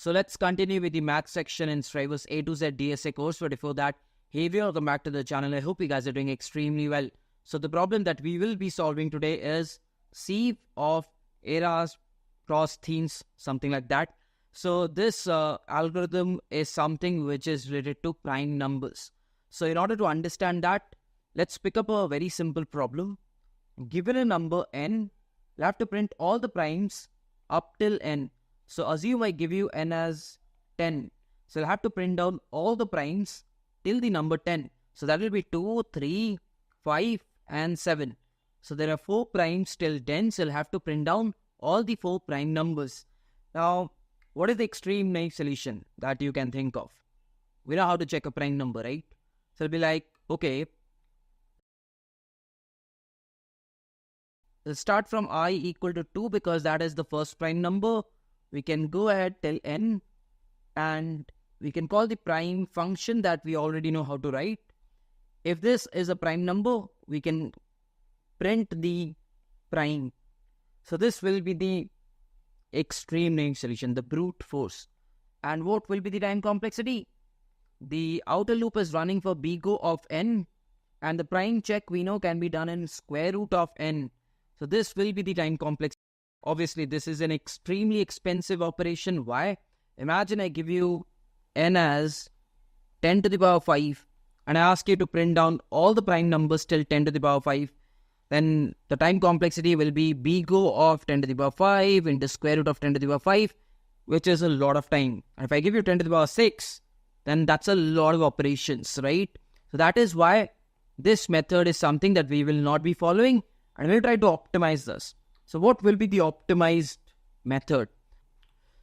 So let's continue with the math section in Strivus A to Z DSA course. But before that, hey, welcome back to the channel. I hope you guys are doing extremely well. So the problem that we will be solving today is sieve of eras, Prosthenes, something like that. So this algorithm is something which is related to prime numbers. So in order to understand that, let's pick up a very simple problem. Given a number n, you have to print all the primes up till n. So assume I give you n as 10. So you'll have to print down all the primes till the number 10. So that will be 2, 3, 5 and 7. So there are 4 primes till 10. So you'll have to print down all the 4 prime numbers. Now, what is the extreme naive solution that you can think of? We know how to check a prime number, right? So it'll be like, okay, we'll start from I equal to 2 because that is the first prime number. We can go ahead till n and we can call the prime function that we already know how to write. If this is a prime number, we can print the prime. So this will be the extreme naive solution, the brute force. And what will be the time complexity? The outer loop is running for bgo of n and the prime check we know can be done in square root of n. So this will be the time complexity. Obviously, this is an extremely expensive operation. Why? Imagine I give you n as 10 to the power 5 and I ask you to print down all the prime numbers till 10 to the power 5. Then the time complexity will be bgo of 10 to the power 5 into square root of 10 to the power 5, which is a lot of time. And if I give you 10 to the power 6, then that's a lot of operations, right? So that is why this method is something that we will not be following and we'll try to optimize this. So what will be the optimized method?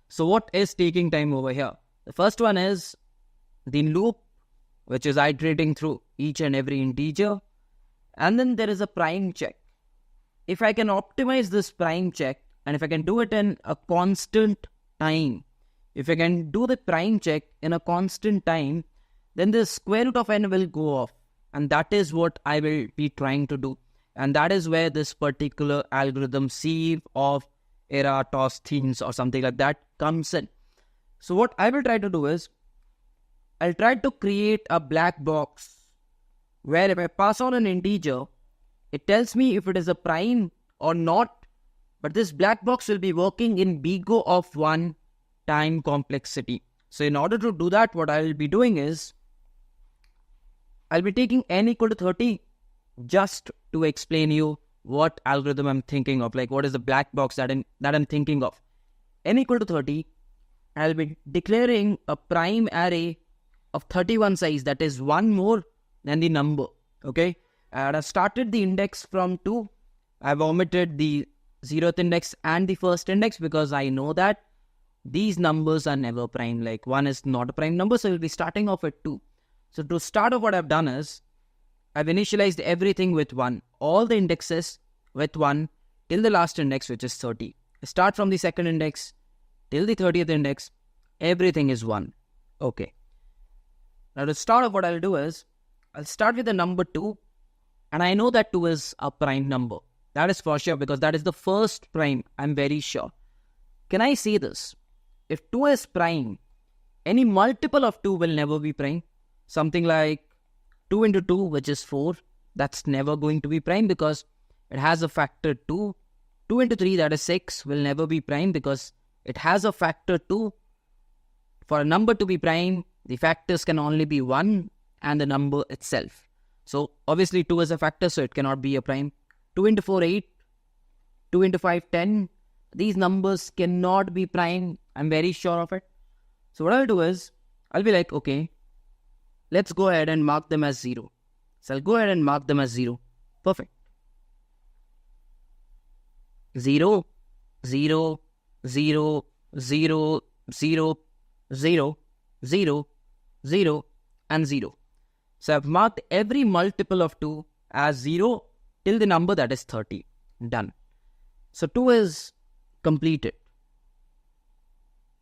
So what is taking time over here? The first one is the loop, which is iterating through each and every integer. And then there is a prime check. If I can optimize this prime check and if I can do it in a constant time, if I can do the prime check in a constant time, then the square root of n will go off. And that is what I will be trying to do. And that is where this particular algorithm sieve of Eratosthenes or something like that comes in. So what I will try to do is, I'll try to create a black box where if I pass on an integer, it tells me if it is a prime or not. But this black box will be working in bgo of 1 time complexity. So in order to do that, what I will be doing is, I'll be taking n equal to 30 just to explain you what algorithm I'm thinking of, like what is the black box that I'm thinking of. N equal to 30, I'll be declaring a prime array of 31 size, that is 1 more than the number, okay? And I've started the index from 2. I've omitted the 0th index and the first index because I know that these numbers are never prime, like 1 is not a prime number, so we'll be starting off at 2. So to start off, what I've done is, I've initialized everything with 1. All the indexes with 1 till the last index, which is 30. I start from the second index till the 30th index. Everything is 1. Okay. Now to start off, what I'll do is, I'll start with the number 2. And I know that 2 is a prime number. That is for sure because that is the first prime. I'm very sure. Can I say this? If 2 is prime, any multiple of 2 will never be prime. Something like 2 into 2, which is 4, that's never going to be prime because it has a factor 2. 2 into 3, that is 6, will never be prime because it has a factor 2. For a number to be prime, the factors can only be 1 and the number itself. So obviously 2 is a factor, so it cannot be a prime. 2 into 4, 8. 2 into 5, 10. These numbers cannot be prime. I'm very sure of it. So what I'll do is, I'll be like, okay, let's go ahead and mark them as 0. So I'll go ahead and mark them as 0. Perfect. 0, 0, 0, 0, 0, 0, 0, 0, and 0. So I've marked every multiple of 2 as 0 till the number that is 30. Done. So 2 is completed.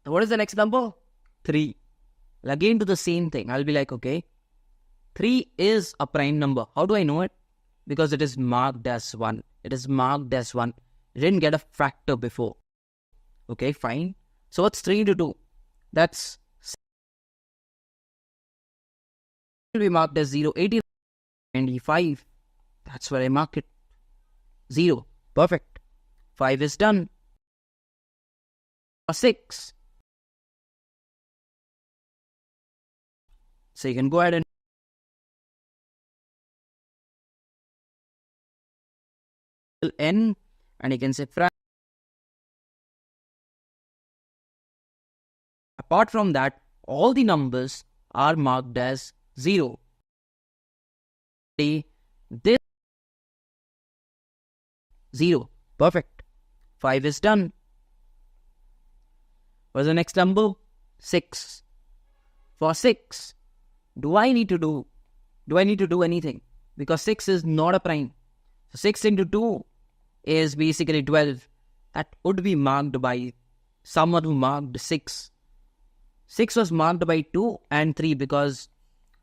What is the next number? 3. Again to the same thing. I'll be like, okay, 3 is a prime number. How do I know it? Because it is marked as 1. It is marked as 1. It didn't get a factor before. Okay, fine. So what's 3 into 2? That's will be marked as 0, 80, 25. That's where I mark it. 0. Perfect. 5 is done. 6. So you can go ahead and n, and you can say prime. Apart from that, all the numbers are marked as 0. This 0. Perfect. 5 is done. What's the next number? 6. For 6, do I need to do anything? Because 6 is not a prime. So 6 into 2 is basically 12. That would be marked by someone who marked 6. 6 was marked by 2 and 3 because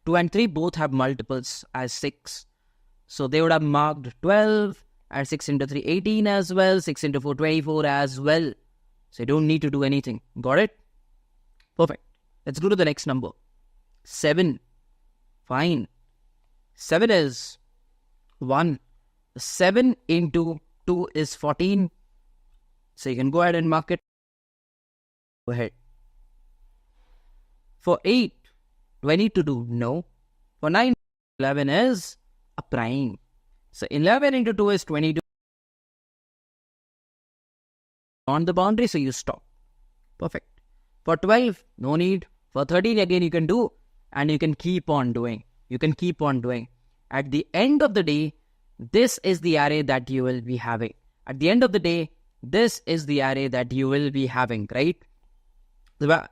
2 and 3 both have multiples as 6. So they would have marked 12 and 6 into 3, 18 as well. 6 into 4, 24 as well. So you don't need to do anything. Got it? Perfect. Let's go to the next number. 7. Fine. 7 is 1. 7 into 2 is 14. So you can go ahead and mark it. Go ahead. For 8, do I need to do? No. For 9, 11 is a prime. So 11 into 2 is 22. On the boundary, so you stop. Perfect. For 12, no need. For 13, again you can do, and you can keep on doing. At the end of the day, this is the array that you will be having. At the end of the day, this is the array that you will be having, right?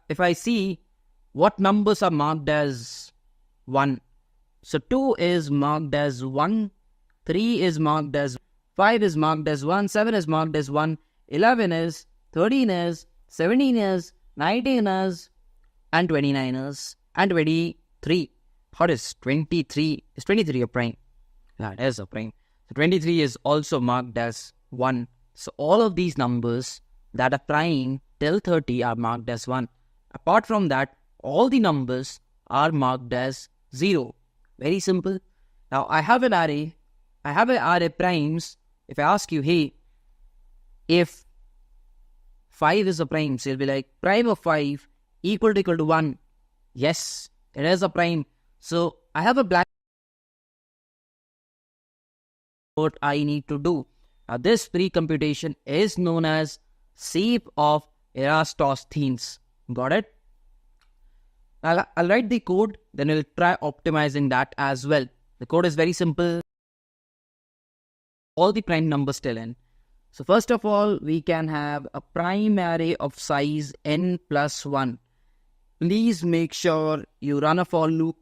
If I see what numbers are marked as 1. So 2 is marked as 1. 3 is marked as 5 is marked as 1. 7 is marked as 1. 11 is, 13 is, 17 is, 19 is, and 29 is, and 23. What is 23? Is 23 a prime? Yeah, it is a prime. So 23 is also marked as 1. So all of these numbers that are prime till 30 are marked as 1. Apart from that, all the numbers are marked as 0. Very simple. Now I have an array. I have an array primes. If I ask you, hey, if 5 is a prime, so you'll be like, prime of 5 equal to 1. Yes, it is a prime. So I have a blank. What I need to do. Now this pre-computation is known as sweep of Eratosthenes. Got it? I'll write the code, then we'll try optimizing that as well. The code is very simple. All the prime numbers till n. So first of all, we can have a prime array of size n plus 1. Please make sure you run a for loop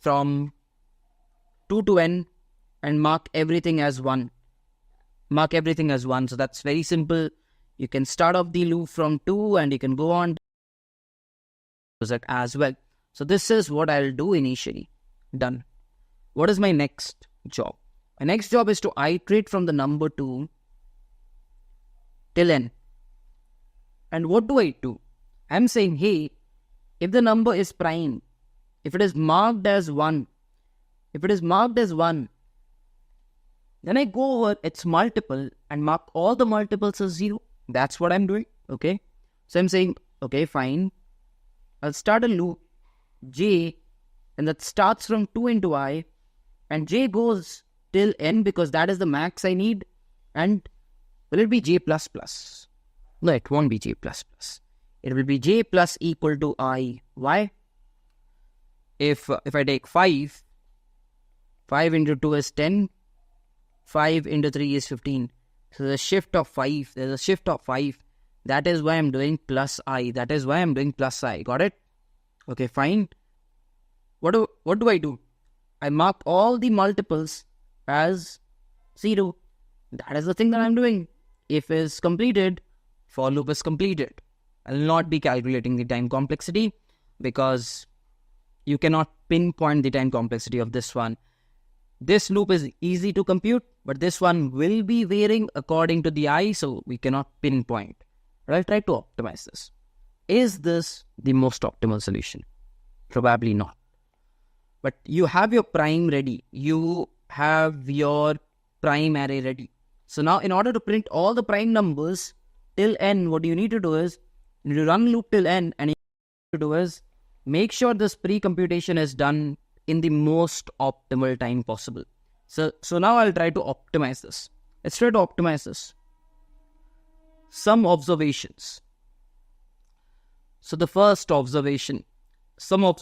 from 2 to n and mark everything as 1. Mark everything as 1. So that's very simple. You can start off the loop from 2 and you can go on that as well. So this is what I'll do initially. Done. What is my next job? My next job is to iterate from the number 2 till n. And what do I do? I'm saying, hey, if the number is prime, if it is marked as 1, then I go over its multiple and mark all the multiples as 0. That's what I'm doing. Okay. So I'm saying, okay, fine. I'll start a loop j, and that starts from 2 into I, and j goes till n because that is the max I need. And will it be j plus plus? No, it won't be j plus plus. It will be j plus equal to I. Why? If I take 5 into 2 is 10, 5 into 3 is 15. So there's a shift of 5. That is why I'm doing plus I. Got it? Okay, fine. What do I do? I mark all the multiples as 0. That is the thing that I'm doing. If is completed, for loop is completed. I'll not be calculating the time complexity because you cannot pinpoint the time complexity of this one. This loop is easy to compute, but this one will be varying according to the I, so we cannot pinpoint. But I'll try to optimize this. Is this the most optimal solution? Probably not. But you have your prime ready. You have your prime array ready. So now in order to print all the prime numbers till n, what you need to do is, you need to run loop till n, and you need to do is make sure this pre-computation is done in the most optimal time possible. So now I'll try to optimize this. Let's try to optimize this. Some observations. So the first observation, so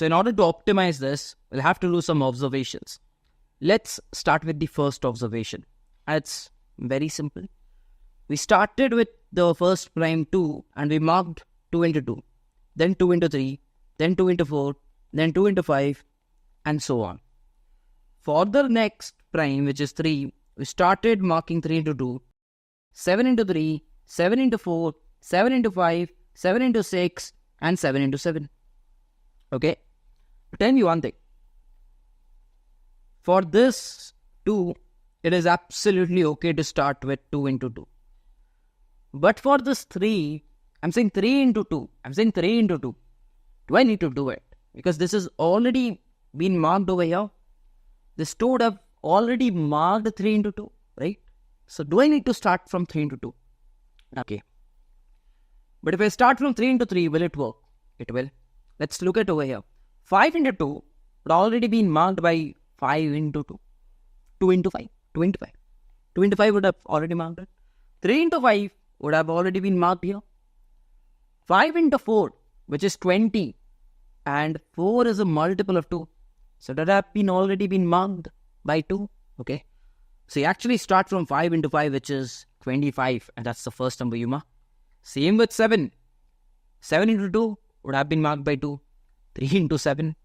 in order to optimize this, we'll have to do some observations. Let's start with the first observation. It's very simple. We started with the first prime 2 and we marked 2 into 2, then 2 into 3, then 2 into 4, then 2 into 5, and so on. For the next prime, which is 3, we started marking 3 into 2, 7 into 3, 7 into 4, 7 into 5, 7 into 6, and 7 into 7. Okay? Tell me one thing. For this 2, it is absolutely okay to start with 2 into 2. But for this 3, I'm saying 3 into 2. I'm saying 3 into 2. Do I need to do it? Because this has already been marked over here. This 2 would have already marked 3 into 2, right? So do I need to start from 3 into 2? Okay. But if I start from 3 into 3, will it work? It will. Let's look at over here. 5 into 2 would already been marked by 5 into 2. 2 into 5. 2 into 5. 2 into 5 would have already marked it. 3 into 5 would have already been marked here. 5 into 4, which is 20. And 4 is a multiple of 2. So that have been already been marked by 2. Okay. So you actually start from 5 into 5, which is 25. And that's the first number you mark. Same with 7. 7 into 2 would have been marked by 2. 3 into 7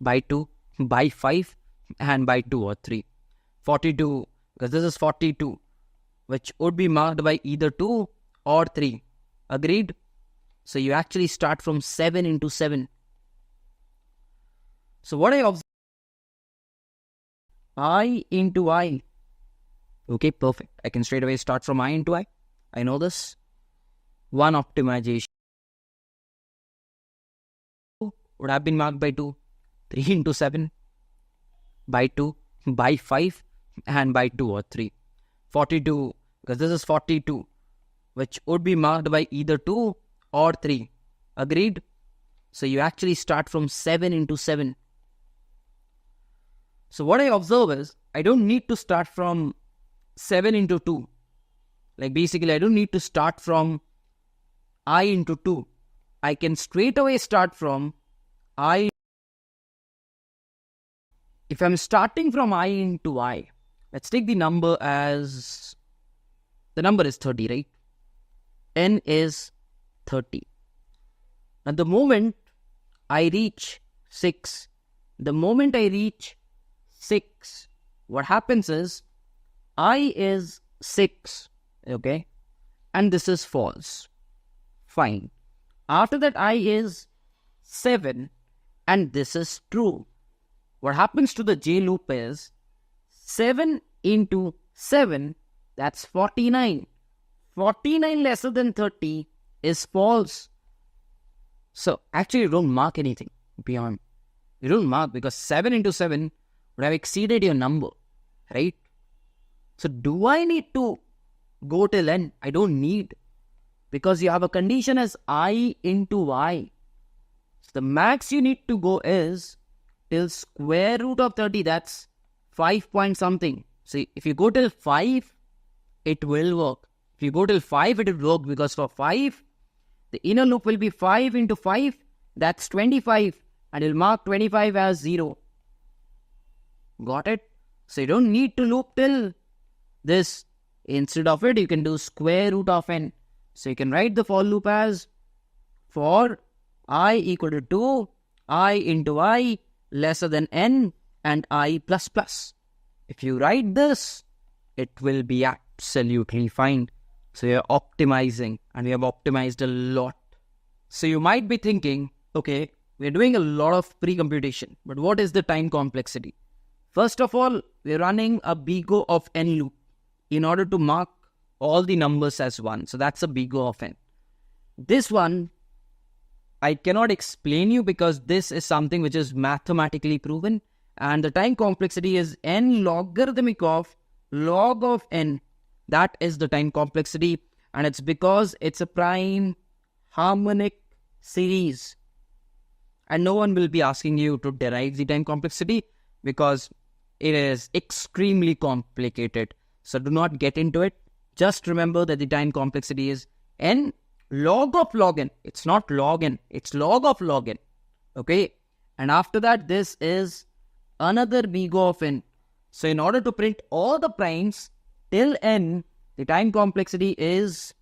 by 2, by 5, and by 2 or 3. 42, because this is 42, which would be marked by either 2 or 3. Agreed? So you actually start from 7 into 7. So what I observe, I into I. Okay, perfect. I can straight away start from I into I. I know this. One optimization would have been marked by 2. 3 into 7 by 2, by 5, and by 2 or 3. 42, because this is 42, which would be marked by either 2 or 3. Agreed? So you actually start from 7 into 7. So what I observe is, I don't need to start from 7 into 2. Like basically, I don't need to start from I into 2. I can straight away start from I. If I'm starting from I into I, let's take the number as, the number is 30, right? N is 30. Now the moment I reach 6, what happens is, I is 6, okay? And this is false. Fine. After that, I is 7, and this is true. What happens to the J loop is, 7 into 7, that's 49. 49 lesser than 30 is false. So actually you don't mark anything beyond. You don't mark because 7 into 7 would have exceeded your number, right? So do I need to go till n? I don't need, because you have a condition as I into I. So the max you need to go is till square root of 30, that's 5 point something. See, if you go till 5, it will work. If you go till 5, it will work, because for 5, the inner loop will be 5 into 5, that's 25, and you'll mark 25 as 0. Got it? So you don't need to loop till this. Instead of it, you can do square root of n. So you can write the for loop as, for I equal to 2, I into I lesser than n, and I plus plus. If you write this, it will be absolutely fine. So you're optimizing, and we have optimized a lot. So you might be thinking, okay, we're doing a lot of pre-computation, but what is the time complexity? First of all, we're running a big O of n loop in order to mark all the numbers as 1. So that's a big O of n. This one I cannot explain you because this is something which is mathematically proven, and the time complexity is n logarithmic of log of n. That is the time complexity, and it's because it's a prime harmonic series. And no one will be asking you to derive the time complexity because it is extremely complicated. So do not get into it. Just remember that the time complexity is n log of log n. It's not log n, it's log of log n. Okay. And after that, this is another big O of n. So in order to print all the primes till n, the time complexity is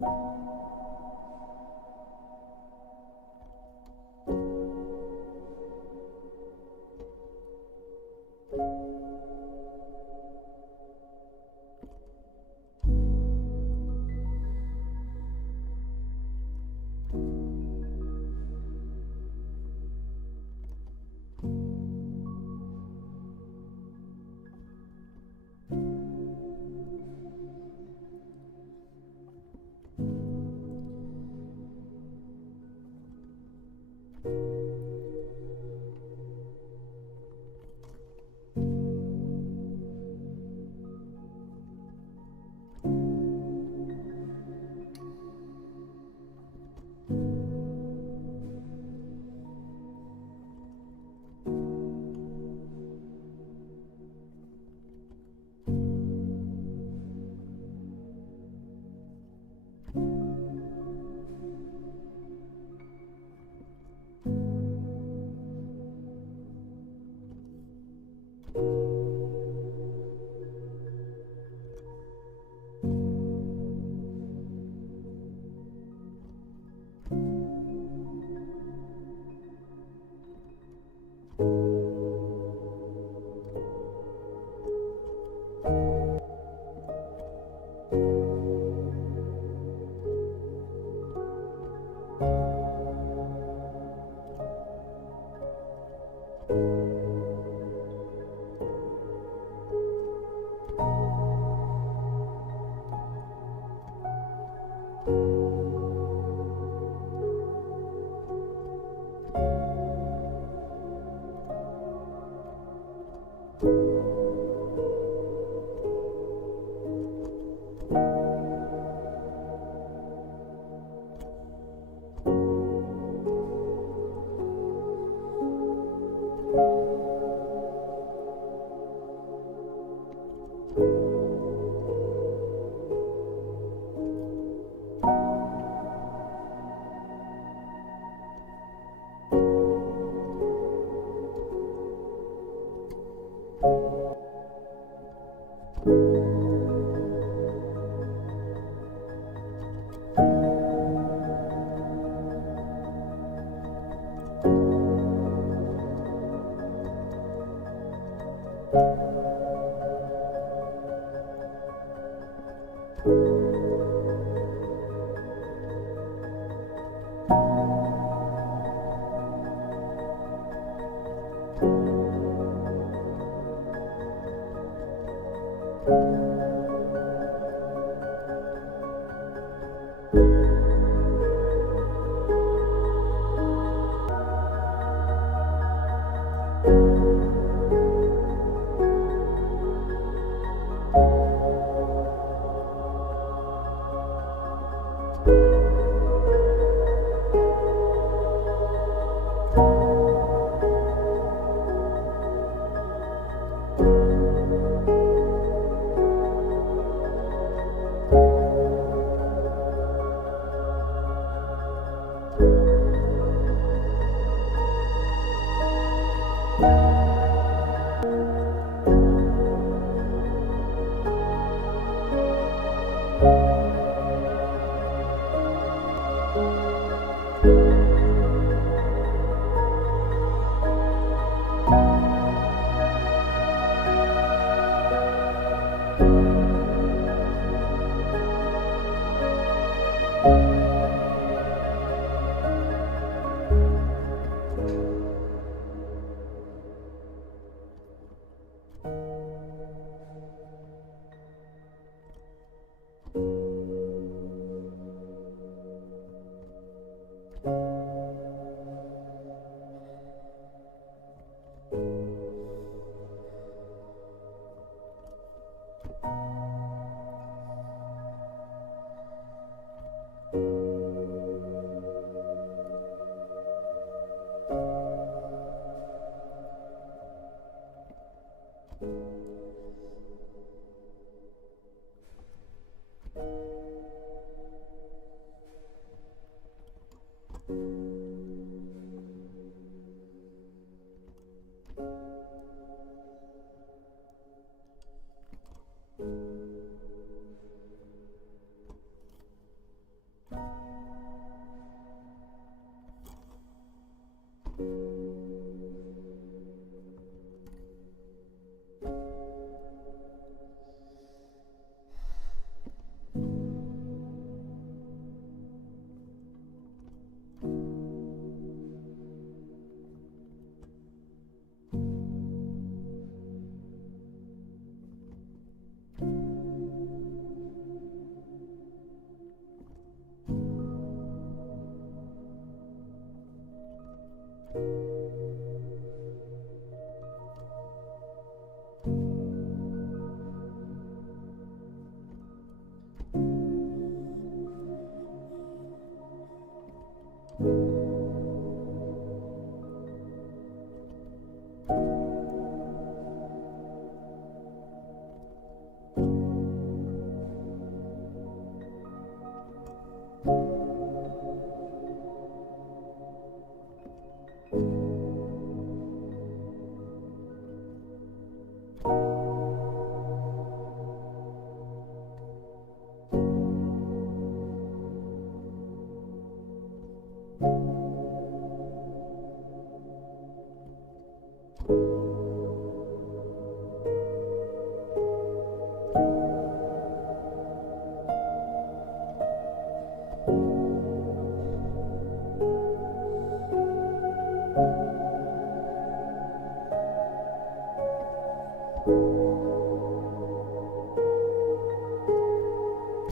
you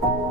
you.